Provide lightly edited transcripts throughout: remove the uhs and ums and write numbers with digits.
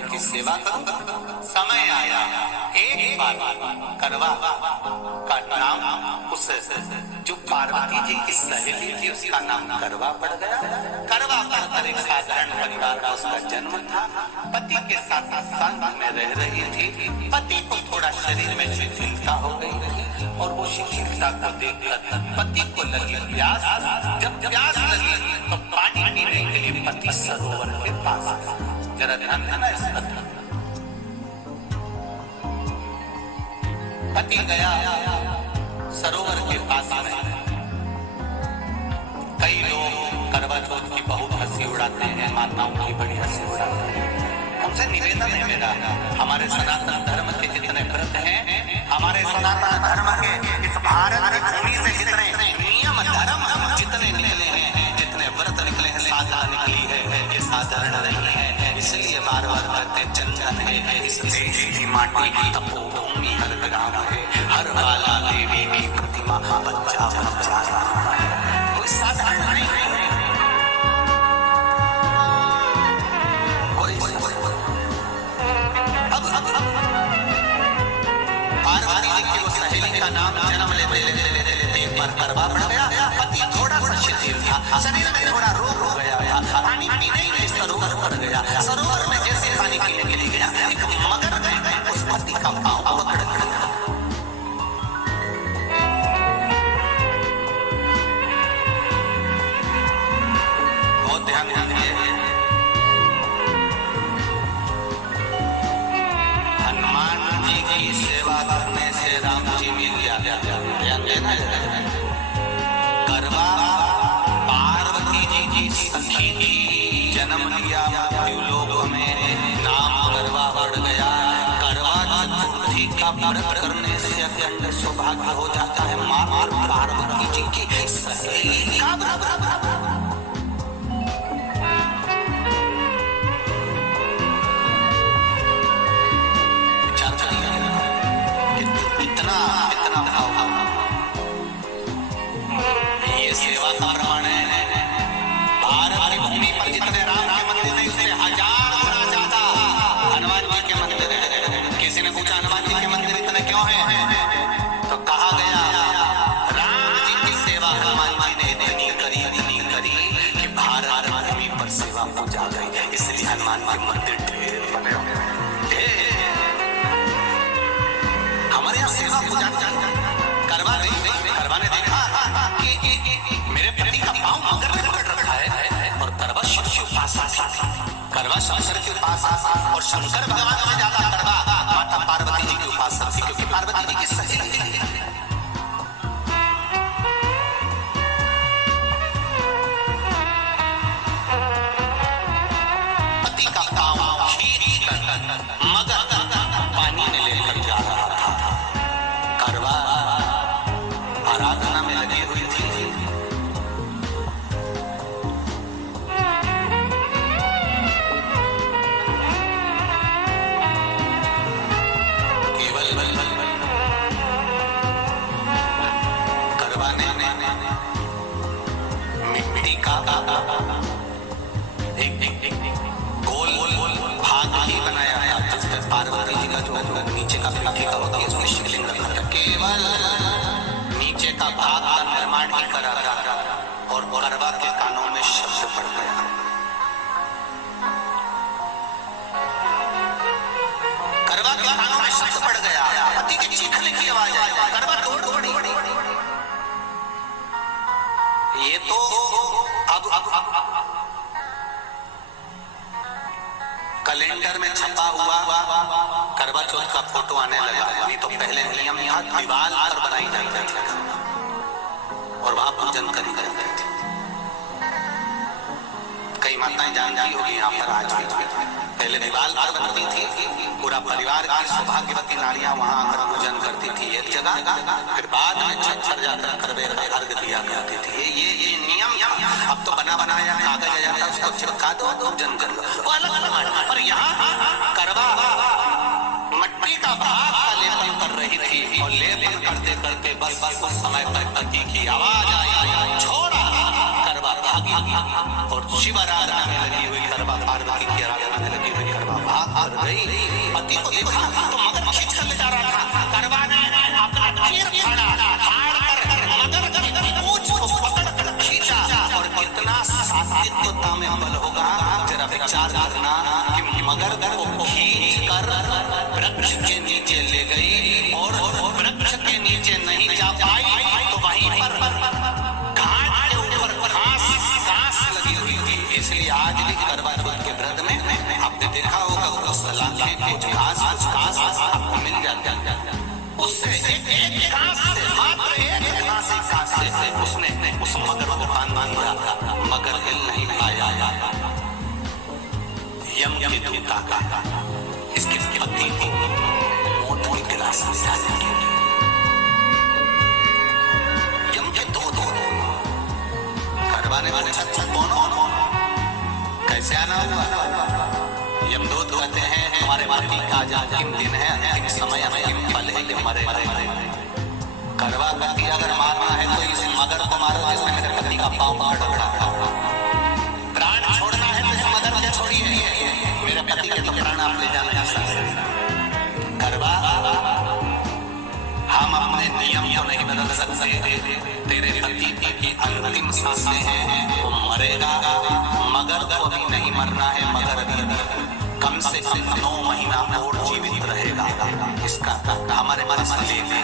चरणों की सेवा करूं। समय आया एक बार करवा का नाम उस जो पार्वती जी की सहेली थी उसका नाम करवा पड़ गया। करवा पड़कर एक साधारण परिवार में उसका जन्म था। पति के साथ संग में रह रही थी। पति को थोड़ा शरीर में शिथिलता हो गई थी और वो शिथिलता को देखकर पति को लगी प्यास। जब प्यास लगी तो पानी पीने के लिए पति सरोवर के पास आया। जरा ध्यान देना इस पर। पति गया सरोवर के पास में। कई लोग करवा चौथ की बहुत हंसी उड़ाते हैं, माताओं की बड़ी हंसी उड़ाते हैं। उनसे निवेदन है मेरा, हमारे सनातन धर्म के जितने व्रत हैं, हमारे सनातन धर्म के इस भारत की भूमि से जितने नियम धर्म जितने निकले हैं, जितने व्रत निकले हैं, साधना निकली है, ये साधारण नहीं है। इसलिए बार बार कहते चंदन है इस देश की माटी की तपोभूमि, हर ग्राम है हर वाला देवी की प्रतिमा, बच्चा बच्चा है, कोई साधारण नहीं है। पार्वती जी की वो सहेली का नाम जन्म लेते एक बार करवा पड़ गया। पति थोड़ा सा शिथिल था, शरीर में थोड़ा रोग हो गया था। पानी पीने के लिए सरोवर पड़ गया। सरोवर में जैसे पानी पीने के लिए गया, एक मगर उस पति का पांव पकड़ लिया। बहुत ध्यान दीजिए, हनुमान जी की सेवा करने से राम जी मिल जाते। ध्यान देना, करवा पार्वती जी की सखी थी, जन्म लिया मृत्युलोक में, नाम करवा बढ़ गया। करवा चतुर्थी का व्रत करने से अखंड सौभाग्य हो जाता है। मां और पार्वती जी की सहेली का व्रत। ये सेवा का प्रमाण है। भारत की भूमि पर जितने राम के मंदिर है उससे 1000 गुना ज्यादा हनुमान जी के मंदिर है। किसी ने पूछा हनुमान जी के मंदिर इतने क्यों हैं, तो कहा गया राम जी की सेवा हनुमान जी ने इतनी करी कि भारत भूमि पर सेवा पूजा गई, इसलिए हनुमान के मंदिर ढेर बने हुए हैं। हमारे यहाँ सेवा पूजा करवा ने देखा कि मेरे पति का पांव मगर ने पकड़ रखा है और करवा शिव के पास आता। करवा शंकर के पास आता और शंकर भगवान से ज्यादा करवा माता पार्वती जी के उपासक थी, क्योंकि पार्वती जी की सहेली थी। पति का पांव खींच कर मगर पानी में लेकर जा रहा था। करवा आराधना में लगी हुई थी। केवल करवा ने मिट्टी का एक गोल भाग ही बनाया है, जिसमें पार्वती जी का जो नीचे का पिंडी का होता है उसमें शिवलिंग रखा था। केवल नीचे का भाग का निर्माण ही करा था और करवा के कानों में शब्द पड़ गया। करवा के कानों में शब्द पड़ गया, पति के चीखने की आवाज आई। करवा दौड़ी। ये तो अब कैलेंडर में छपा हुआ करवा चौथ का फोटो आने लगा है। नहीं तो पहले नियम यहाँ दीवार पर बनाई जाती थी और वहां पूजन करी जाती थी। कई माताएं जानती होगी यहाँ पर आज भी पहले दीवार पर बनती थी। पूरा परिवार की सौभाग्यवती नारियां वहां आकर पूजन करती थी एक जगह, फिर बाद में छत पर जाकर करवे का अर्घ दिया करती थी। ये नियम अब तो बना बनाया कागज आ जाता, उसको चिपका दो, पूजन कर लो, वो अलग। पर यहाँ करवा मट्टी का भाग का लेपन कर रही थी और लेपन करते करते बस उस समय पर पति की आवाज आई, छोड़ा। करवा भागी और शिव आराधना में लगी हुई करवा, पार्वती की आराधना में लगी हुई करवा भाग कर गई। पति को देखा तो मगर खींच कर ले जा रहा था। करवा ने अपना चीर फाड़ा, फाड़ कर मगर की पूंछ को पकड़ कर खींचा। और कितना सात्विकता में बल होगा जरा विचार करना कि मगर को खींच कर वृक्ष के नीचे ले गई और वृक्ष के नीचे नहीं जा पाई तो वहीं पर घाट के ऊपर घास लगी हुई थी। इसलिए आज भी करवा चौथ के व्रत में आपने देखा होगा कुछ लाखें कुछ घास आपको मिल जाता है। उससे एक घास से मात्र एक घास से उसने उस मगर को बांध दिया। मगर हिल नहीं पाया। यम के दूत का इसके पति को मौत की गिलास में डालने के लिए यम के दूत करवाने वाले कौन कैसे आना हुआ? यमदूत कहते हैं हमारे पति का आज अंतिम दिन है, अंतिम समय अंतिम पल है कि मरे। करवा कहती अगर मारना है तो इस मगर को मारो जिसने मेरे पति का पाँव पकड़ रखा। प्राण छोड़ना है तो इस मगर को छोड़िए, मेरे पति के तो प्राण आप ले जाना है। करवा हम अपने नियम को नहीं बदल सकते। तेरे पति की अंतिम सांसें हैं, वो मरेगा। मगर को अभी नहीं मरना है, मगर अभी कम से कम 9 महीना और जीवित रहेगा। इसका हमारे पास लेख है।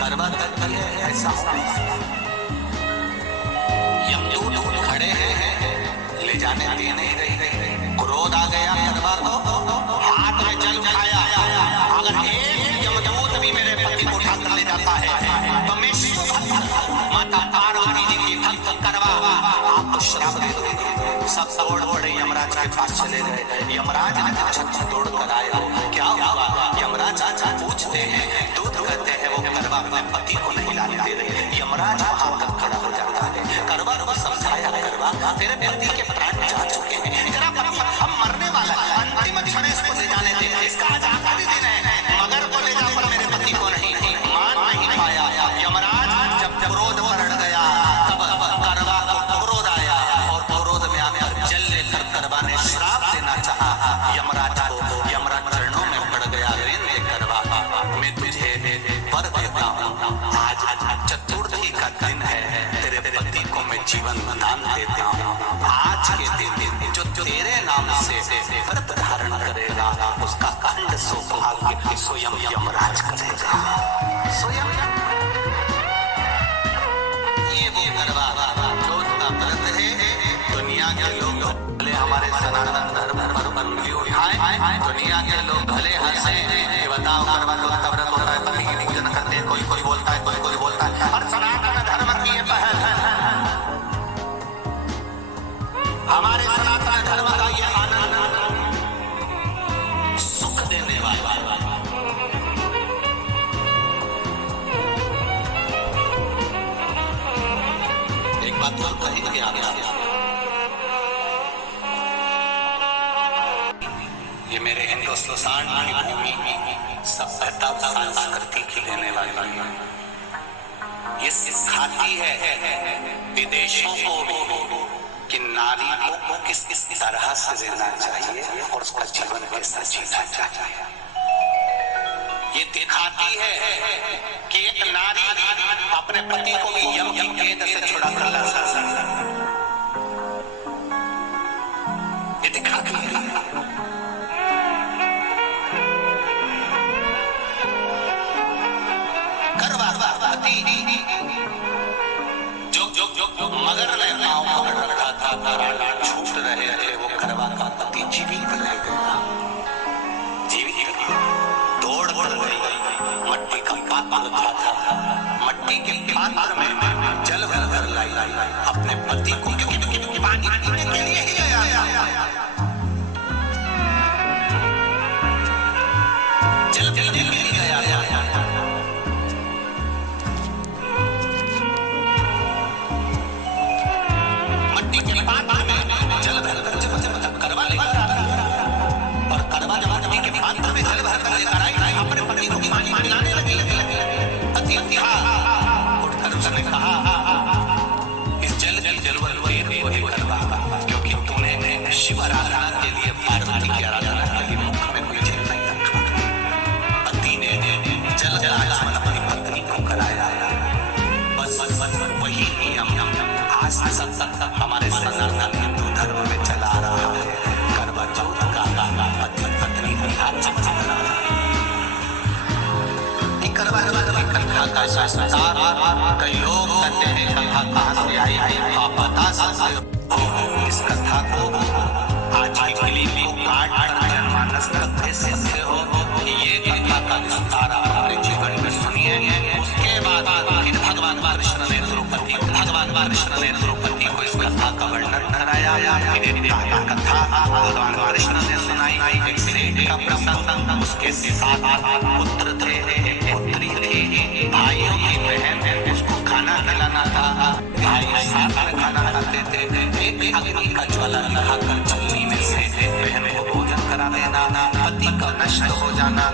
करवा करती है ऐसा यमदूत खड़े हैं, ले जाने दे नहीं रही। क्रोध आ गया करवा को, हाथ में जल उठाया। अगर एक यमदूत भी मेरे पति को उठा कर ले जाता है तो मैं माता पार्वती जी की भक्त करवा आपको श्राप दे दूंगी। सब दौड़ पड़े यमराज के पास चले गए। यमराज ने छक्का दौड़ कर आया। क्या हुआ? यमराज पूछते हैं, दूत कहते हैं वो करवा अपने पति को नहीं लाने दे रही। यमराज वहां तक खड़ा हो जाता है। करवा को समझाया, करवा तेरे पति के प्राण जा चुके हैं, तेरा पति अब मरने वाला है, अंतिम क्षण इसको ले जाने दे। इसका आज आखिरी दिन है, मगर को ले जा पर मेरे पति को नहीं। मान नहीं पाया। यमराज जब क्रोध पकड़ गया तब करवा को क्रोध आया और क्रोध में आकर जल लेकर करवा ने श्राप देना चाहा यमराज को। यमराज चरणों में पड़ गया। रेंद्र करवा मैं तुझे वर देता हूँ, आज चतुर्थी का दिन है, तेरे पति को मैं जीवन दान देता हूँ। आज के दिन जो तेरे नाम से व्रत धारण करेगा उसका खंड सौभाग्य स्वयं यमराज करेगा। स्वयं ये वो करवा चौथ का व्रत है। दुनिया के लोग भले हमारे सनातन धर्म पर उंगली उठाए, दुनिया के लोग भले हंसे कि बताओ करवा चौथ का व्रत होता है, पति की पूजन करते हैं। कोई बोलता है, कोई बोलता है। और सनातन धर्म की ये पहल है, हमारे सनातन धर्म का ये आनंद सुख देने वाला। एक बात और कहेंगे आप, ये मेरे हिंदुस्तान की भूमि सभ्यता संस्कृति की लेने वाली है। ये सिखाती है विदेशों को भी कि नारी को किस तरह से रहना चाहिए और उसका जीवन कैसा जीना चाहिए। ये दिखाती है कि एक नारी अपने पति को भी यम की कैद से छुड़ा कर ला सकती है। ये दिखाती है। जो मगर ने पाँव पकड़ रखा था, प्राण छूट रहे थे, वो करवा का पति जीवित रह गया। जीवित दौड़ पड़ गई। मट्टी का पात्र था, मट्टी के पात्र में जल भर लाई अपने पति को, क्योंकि पानी पीने के लिए ही गया। जल पीने के लिए गया। करवा लेकर और करवा जब मट्टी के पात्र में जल भर कर लेकर आई, अपने पति को पानी पिलाने लगी। उठकर उसने कहा, इस जल की जरूरत वही करवा, क्योंकि तूने शिव इसका विस्तार। कई लोग कहते हैं कथा कहाँ से आई, आप बता सकते हो इस कथा को? आज की क्लिप को काट कर जनमानस तक भेज सकते हो? ये कथा का विस्तार आप अपने जीवन में सुनिए। उसके बाद फिर भगवान कृष्ण ने द्रौपदी को इस कथा का वर्णन कराया। फिर एक कथा भगवान कृष्ण ने सुनाई। एक सेठ का प्रसंग, उसके 7 पुत्र थे, एक पुत्री थी, भाइयों की बहन, उसको खाना खिलाना था। भाई साथ में खाना खाते थे। एक अग्नि का ज्वाला दिखाकर चलनी में से बहन को भोजन करा देना, पति का नष्ट हो जाना।